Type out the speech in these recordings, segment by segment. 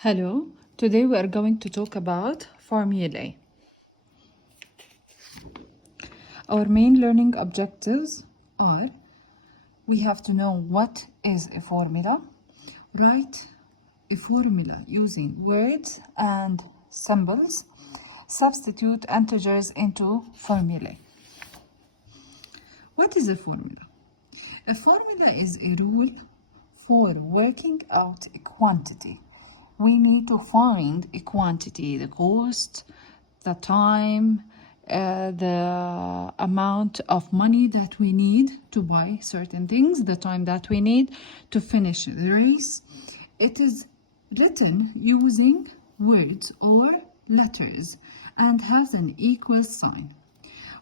Hello, today we are going to talk about formulae. Our main learning objectives are: we have to know what is a formula, write a formula using words and symbols, substitute integers into formulae. What is a formula? A formula is a rule for working out a quantity. We need to find a quantity, the cost, the time, the amount of money that we need to buy certain things, the time that we need to finish the race. It is written using words or letters and has an equal sign.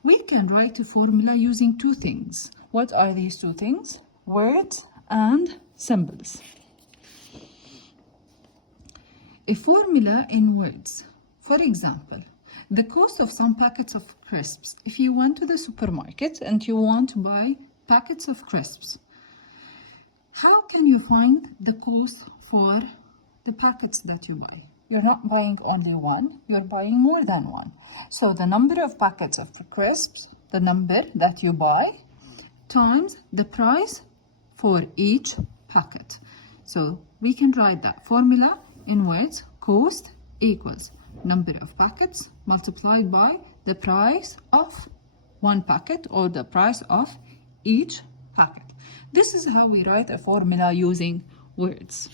We can write a formula using two things. What are these two things? Words and symbols. A formula in words. For example, the cost of some packets of crisps. If you went to the supermarket and you want to buy packets of crisps, how can you find the cost for the packets that you buy? You're not buying only one, you're buying more than one. So the number of packets of crisps, the number that you buy, times the price for each packet. So we can write that formula in words: cost equals number of packets multiplied by the price of one packet or the price of each packet. This is how we write a formula using words.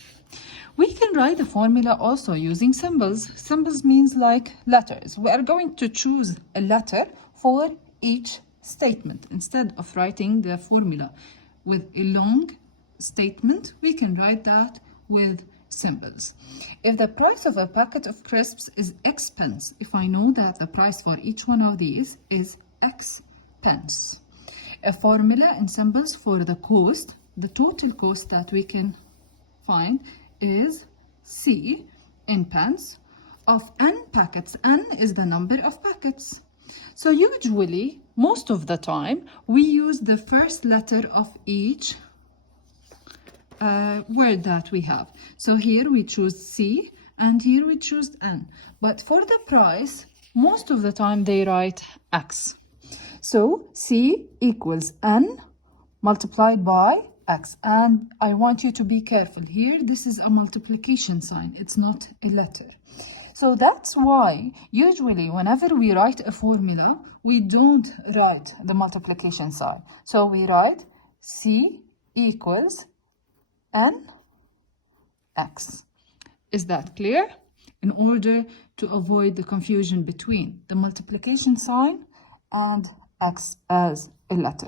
We can write a formula also using symbols. Symbols means like letters. We are going to choose a letter for each statement. Instead of writing the formula with a long statement, we can write that with symbols. If the price of a packet of crisps is X pence, if I know that the price for each one of these is X pence. A formula in symbols for the cost, the total cost that we can find is C in pence of N packets. N is the number of packets. So usually, most of the time, we use the first letter of each word that we have. So here we choose C and here we choose N. But for the price, most of the time they write X. So C equals N multiplied by X. And I want you to be careful here. This is a multiplication sign. It's not a letter. So that's why usually whenever we write a formula, we don't write the multiplication sign. So we write C equals N X. Is that clear? In order to avoid the confusion between the multiplication sign and X as a letter.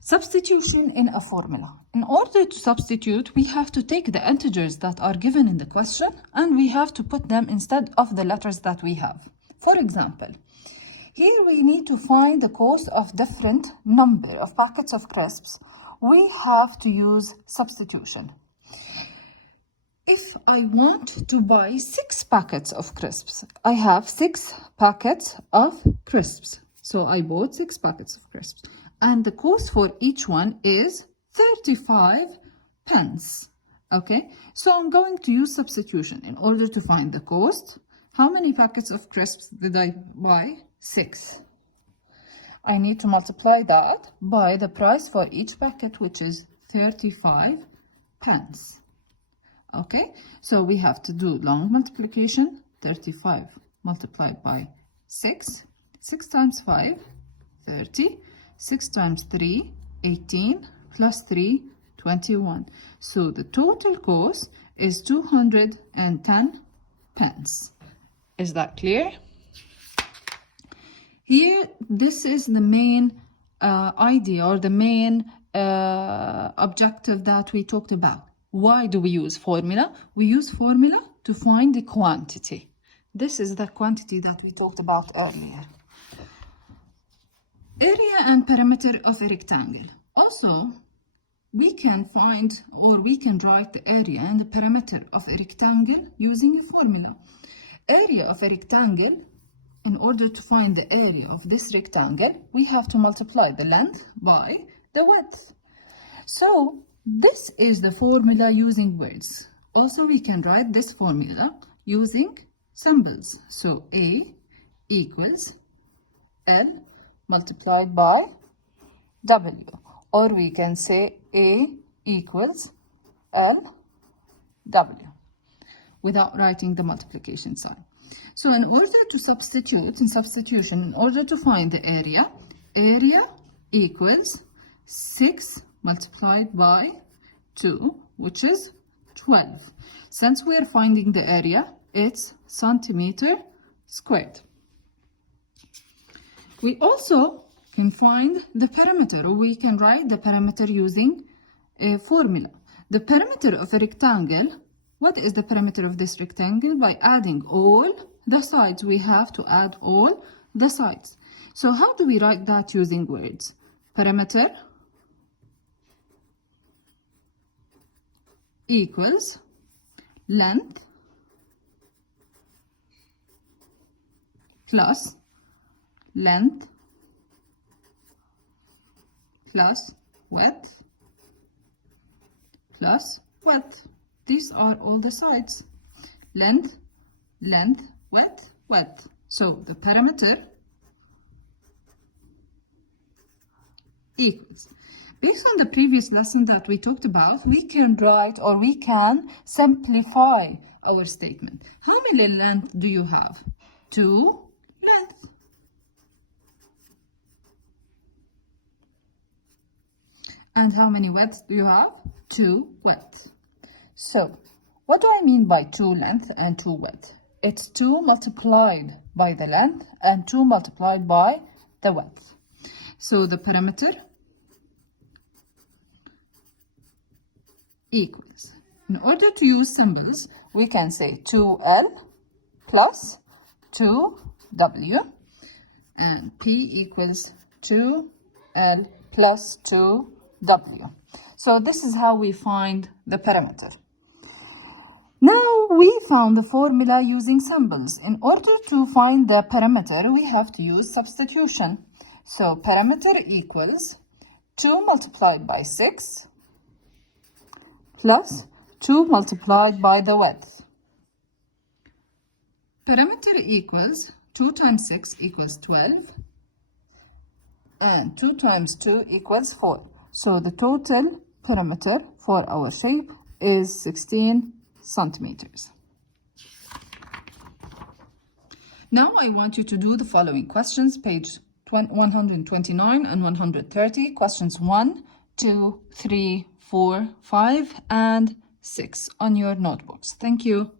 Substitution in a formula. In order to substitute, we have to take the integers that are given in the question and we have to put them instead of the letters that we have. For example, here we need to find the cost of different number of packets of crisps. We have to use substitution. If I want to buy 6 packets of crisps, I have 6 packets of crisps. So I bought 6 packets of crisps. And the cost for each one is 35 pence. Okay, so I'm going to use substitution in order to find the cost. How many packets of crisps did I buy? 6. I need to multiply that by the price for each packet, which is 35 pence. Okay, so we have to do long multiplication. 35 multiplied by 6. 6 times 5, 30. 6 times 3, 18, plus 3, 21. So the total cost is 210 pence. Is that clear? Here, this is the main idea or the main objective that we talked about. Why do we use formula? We use formula to find the quantity. This is the quantity that we talked about earlier. Area and perimeter of a rectangle. Also, we can find or we can write the area and the perimeter of a rectangle using a formula. Area of a rectangle, in order to find the area of this rectangle, we have to multiply the length by the width. So This is the formula using words. Also, we can write this formula using symbols. So A equals L multiplied by W. Or we can say A equals L W without writing the multiplication sign. So in order to substitute, in order to find the area equals 6 multiplied by 2, which is 12. Since we are finding the area, it's centimeter squared. We also can find the perimeter, or we can write the perimeter using a formula. The perimeter of a rectangle, what is the perimeter of this rectangle? By adding all the sides, we have to add all the sides. So how do we write that using words? Perimeter equals length plus length plus width plus width. These are all the sides. Length, length, width, width. So the perimeter equals. Based on the previous lesson that we talked about, we can write, or we can simplify our statement. How many length do you have? 2 length. And how many widths do you have? 2 width. So, what do I mean by 2 length and 2 width? It's 2 multiplied by the length and 2 multiplied by the width. So the perimeter equals. In order to use symbols, we can say 2L plus 2W, and P equals 2L plus 2W. So this is how we find the perimeter. Now we found the formula using symbols. In order to find the perimeter, we have to use substitution. So perimeter equals 2 multiplied by 6 plus 2 multiplied by the width. Perimeter equals 2 times 6 equals 12, and 2 times 2 equals 4. So the total perimeter for our shape is 16 centimeters. Now I want you to do the following questions, page 129 and 130, questions 1, 2, 3, 4, 5, and 6 on your notebooks. Thank you.